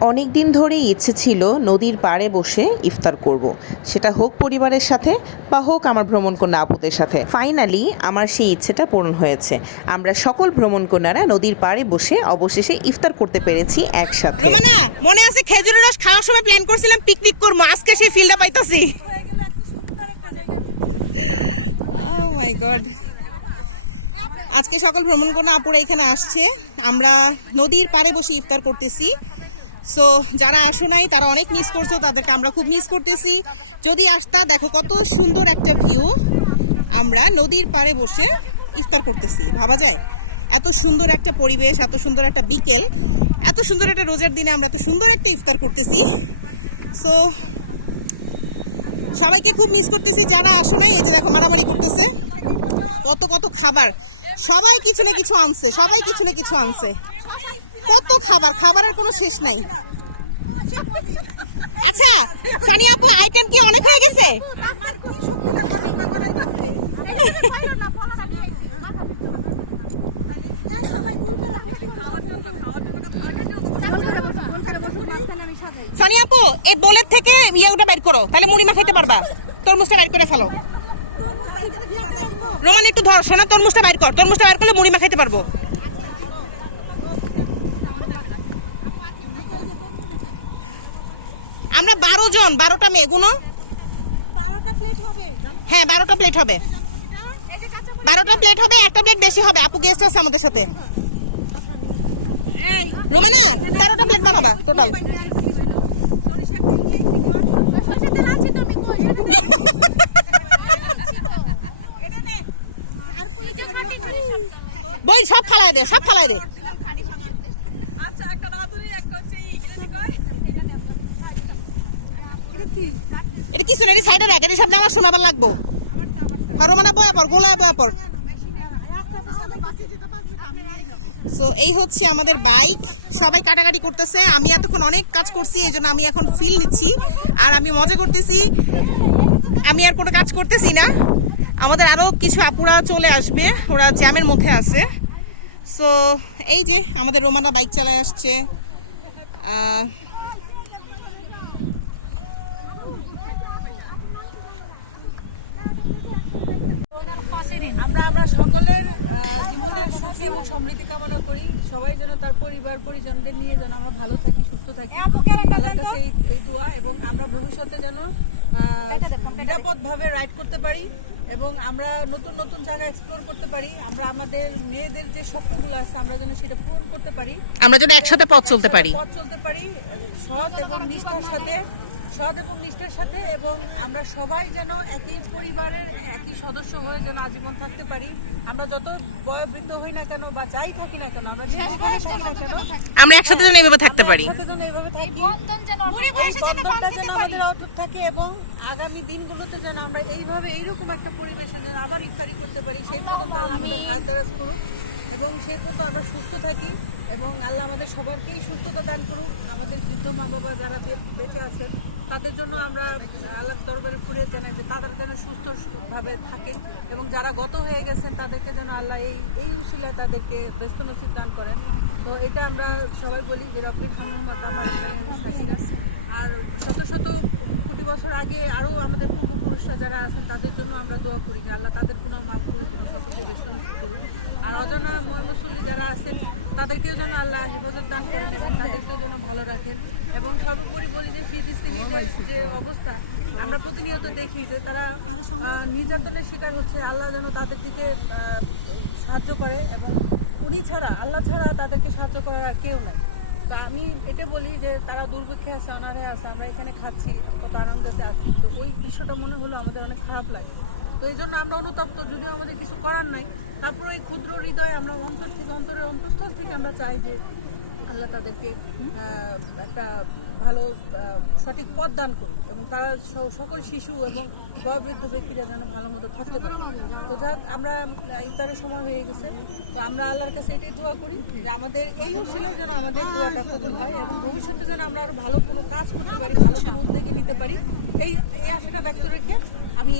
অনেক দিন ধরেই ইচ্ছে ছিল নদীর পাড়ে বসে ইফতার করব। সেটা হোক পরিবারের সাথে বা হোক আমার ভ্রমণকন্যা আপুদের সাথে। ফাইনালি আমার সেই ইচ্ছেটা পূরণ হয়েছে। আমরা সকল ভ্রমণকন্যারা নদীর পাড়ে বসে অবশেষে ইফতার করতে পেরেছি একসাথে। মনে আছে খেজুরের রস খাওয়ার সময় প্ল্যান করছিলাম পিকনিক করবো, আজকে সেই ফিল্ডটা পাইতাছি। আজকে সকল ভ্রমণকন্যা আপুরা এখানে আসছে, আমরা নদীর পাড়ে বসে ইফতার করতেছি। সো যারা আসে নাই তারা অনেক মিস করছো, তাদেরকে আমরা খুব মিস করতেছি। যদি আসতা, দেখো কত সুন্দর একটা ভিউ, আমরা নদীর পাড়ে বসে ইফতার করতেছি। ভাবা যায় এত সুন্দর একটা পরিবেশ, এত সুন্দর একটা বিকেল, এত সুন্দর একটা রোজার দিনে আমরা এত সুন্দর একটা ইফতার করতেছি। সো সবাইকে খুব মিস করতেছি। যারা আসে নাই, এই যে দেখো মারামারি করতেছে, কত কত খাবার, সবাই কিছু না কিছু আনছে, সবাই কিছু না কিছু আনছে, কত খাবার, খাবারের কোনো শেষ নাই। আচ্ছা সানিয়া আপু, আইটেম কি অনেক হয়ে গেছে? সানিয়া আপু, এই বোলের থেকে ইয়েটা বের করো, তাহলে মুড়ি মাখাইতে পারবা। তরমুজটা বের করে ফেলো। রোমান একটু ধর, সোনা তরমুজটা বের কর, তরমুজটা বের করলে মুড়ি মাখাইতে পারবো। আমরা 12 জন, 12টা মেয়ে গুনো। হ্যাঁ 12টা প্লেট হবে, 12টা প্লেট হবে, একটা প্লেট বেশি হবে। আপু গেস্ট আছে আমাদের সাথে। রোমানা 13টা প্লেট বানাবা টোটাল। বই সব ফালাই দে, সব ফালাই দে। এটা কিছু না, সাইডে রাখ, এটা সামনে আমার শোনাবার লাগবো। আরো মানে বয়া পর, গোলায় বয়া পর। সো এই হচ্ছে আমাদের বাইক, সবাই কাটাকাটি করতেছে। আমি এতক্ষণ অনেক কাজ করছি, এই জন্য আমি এখন ফিল নিচ্ছি আর আমি মজা করতেছি। আমি আর কোনো কাজ করতেছি না। আমাদের আরো কিছু আপুরা চলে আসবে, ওরা জ্যামের মধ্যে আছে। সো এই যে আমাদের রোমানা বাইক চালায় আসছে। আমরা সকলের জীবনের সুখী এবং সমৃদ্ধি কামনা করি। সবাই যেন তার পরিবার পরিজনদের নিয়ে যেন আমরা ভালো থাকি, সুস্থ থাকি, এই দোয়া। এবং আমরা ভবিষ্যতে যেন নিরাপদভাবে রাইড করতে পারি এবং আমরা নতুন নতুন জায়গা এক্সপ্লোর করতে পারি। আমরা আমাদের মেয়েদের যে স্বপ্নগুলো আছে, আমরা যেন সেটা পূরণ করতে পারি, আমরা যেন একসাথে পথ চলতে পারি, সৎ এবং নিষ্ঠার সাথে। এবং আমরা সবাই যেন একই পরিবারের একই সদস্য হয়ে যেন আজীবন থাকতে পারি। আমরা যত বয়োবৃদ্ধ হই না কেন বা যাই থাকি না কেন, আমরা যেখানে থাকি না কেন, আমরা একসাথে যেন এইভাবে থাকতে পারি, বন্ধনটা যেন আমাদের অটুট থাকে। এবং আগামী দিনগুলোতে যেন আমরা এইরকম একটা পরিবেশে যেন আবার ইফতারি করতে পারি, সেই এবং সেই পর্যন্ত আমরা সুস্থ থাকি। এবং আল্লাহ আমাদের সবারকেই সুস্থতা দান করুক। আমাদের বৃদ্ধ মা বাবা যারা বেঁচে আছেন, তাদের জন্য আমরা আল্লাহর দরবারে ফুরে জানাই যে তাদের যেন সুস্থভাবে থাকে। এবং যারা গত হয়ে গেছেন, তাদেরকে যেন আল্লাহ এই উসিলায় তাদেরকে ব্যস্ত নসিব দান করেন। তো এটা আমরা সবাই বলি যে রব্বির হামুমাত আমার। আর শত শত কোটি বছর আগে আরও আমাদের পূর্বপুরুষরা যারা আছেন, তাদের জন্য আমরা দোয়া করি যে আল্লাহ তাদের কোনো মাফ করে দিন, ব্যস্ত নসিব করুন। আর অজানা মুসল্লি যারা আছেন, তাদেরকেও যেন আল্লাহ হেফাজত দান করেন, তাদেরকেও যেন ভালো রাখেন। এবং সর্বোপরি বলি যে ফিলিস্তিনিদের যে অবস্থা, আমরা প্রতিনিয়ত দেখি যে তারা নির্যাতনের শিকার হচ্ছে। আল্লাহ যেন তাদের দিকে সাহায্য করে, এবং উনি ছাড়া, আল্লাহ ছাড়া তাদেরকে সাহায্য করার আর কেউ নাই। তো আমি এটা বলি যে তারা দুর্ভিক্ষে আছে, অনারে আছে, আমরা এখানে খাচ্ছি, কত আনন্দতে আছি। তো ওই দৃশ্যটা মনে হলো আমাদের অনেক খারাপ লাগে। তো এই জন্য আমরা অনুতপ্ত, যদিও আমাদের কিছু করার নাই। তারপরে এই ক্ষুদ্র হৃদয়ে আমরা অন্তরের অন্তঃস্থল থেকে আমরা চাই যে আল্লাহ তাদেরকে একটা ভালো সঠিক পথ দান করুন, এবং তারা সকল শিশু এবং বয়োবৃদ্ধ ব্যক্তিরা যেন ভালো মতো থাকতে পারে। তো যাক, আমরা ইফতারের সময় হয়ে গেছে, তো আমরা আল্লাহর কাছে এটাই দোয়া করি যে আমাদের এই উসিলায় যেন আমাদের দোয়াটা কবুল হয়, এবং ভবিষ্যতে যেন আমরা আরো ভালো কোনো কাজ করতে পারি, ভালো কোনো উদ্যোগী নিতে পারি। এই আশাটা ব্যক্ত রেখে আমি